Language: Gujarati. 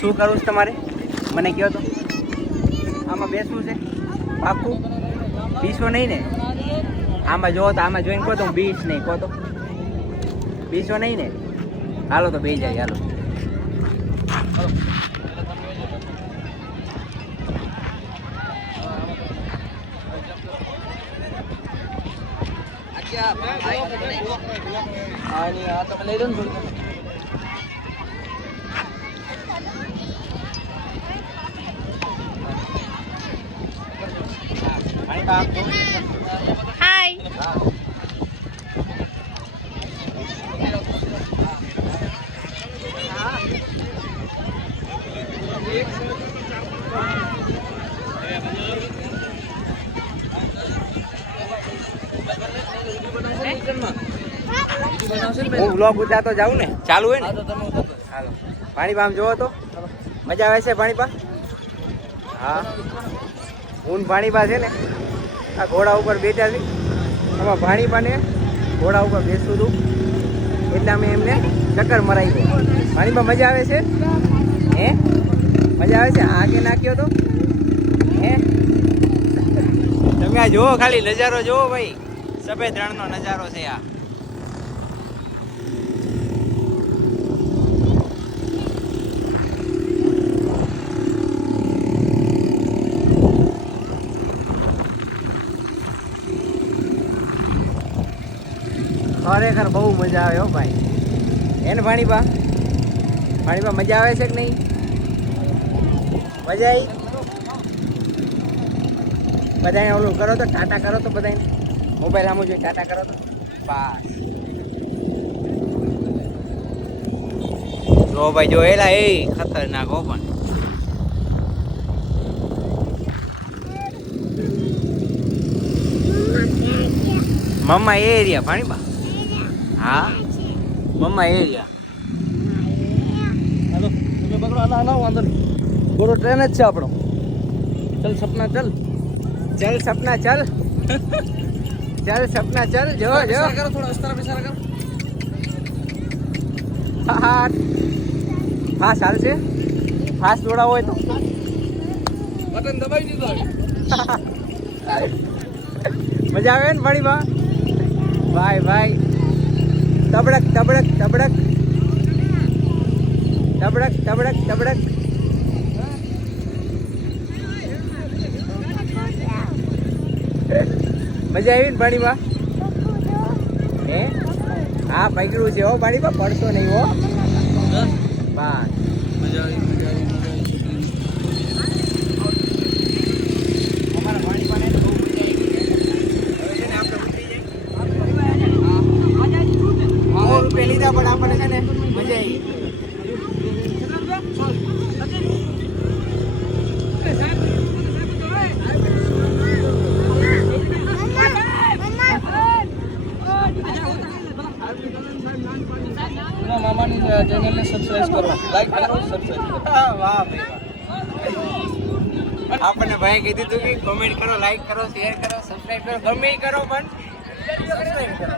શું કરવું છે તમારે મને કહો તો. આમાં બેસવું છે પાકું? બીસો નહીં ને? આમાં જો તો આમાં જોઈને કહો તો હું બીસ નહીં કહો તો. બીસો નહીં ને? હાલો તો બે જાય હાલો. હાય. હું બ્લોગ ઉતારતો જાઉં ને ચાલુ હોય ને. હાલો પાણી પામ જોવો તો મજા આવે છે પાણી પા. હા ઊન પાણી પા છે ને આ ઘોડા ઉપર બેઠા છે. આમાં પાણી પાને ઘોડા ઉપર બેસવું હતું એટલે અમે એમને ચક્કર મરાવી દઉં. પાણીમાં મજા આવે છે હે? મજા આવે છે? આગે નાખ્યો તો હે? તમે આ જોવો ખાલી નજારો જોવો ભાઈ. સફેદ રણનો નજારો છે આ. ખરેખર બહુ મજા આવે હો ભાઈ. એને પાણીપા મજા આવે છે કે નહીં? મજા આવી? બધાને ઓલું કરો તો ટાટા કરો તો બધાને મોબાઈલ સામું જોઈએ ટાટા કરો તો બસ. જો ભાઈ જો એલા એ ખતરનાક હો પણ. મમ્મા એ એરિયા પાણીપા. હા મમ્મા એરિયા. હાલો તમે પકડો. હાલો વાંધો નહીં. ગોરો ટ્રેન જ છે આપણો. ચલ સપના ચલ. ચલ સપના ચલ. ચલ સપના ચલ. જો જો કરો થોડા વિસ્તાર વિચાર કરો. હા ફાસ્ટ હાલશે. ફાસ્ટ દોડાવો હોય તો બટન દબાવી દીધો. મજા આવે ને પાણીમાં? ભાઈ ભાઈ તબડક તબડક તબડક તબડક તબડક તબડક. મજા આવી ને પાણીમાં હે? હા પકડ્યું છે હો પાણીમાં. પડશો નહીં હો બસ. મજા આવી મજા આવી મજા આવી. અમારા પાણીમાં ને બહુ મજા આવી ગઈ. હવે છે ને આપણે ઉતરી જાય. 100 રૂપિયા લીધા પણ આપણને છે ને મજા આવી. મામાની ચેનલને સબસ્ક્રાઇબ કરો, લાઈક કરો, સબસ્ક્રાઇબ કરો. વાહ ભાઈ વાહ. આપણને ભાઈ કીધું હતું કે કોમેન્ટ કરો, લાઈક કરો, શેર કરો, સબસ્ક્રાઇબ કરો, ગમે એ કરો પણ સબસ્ક્રાઇબ કરો.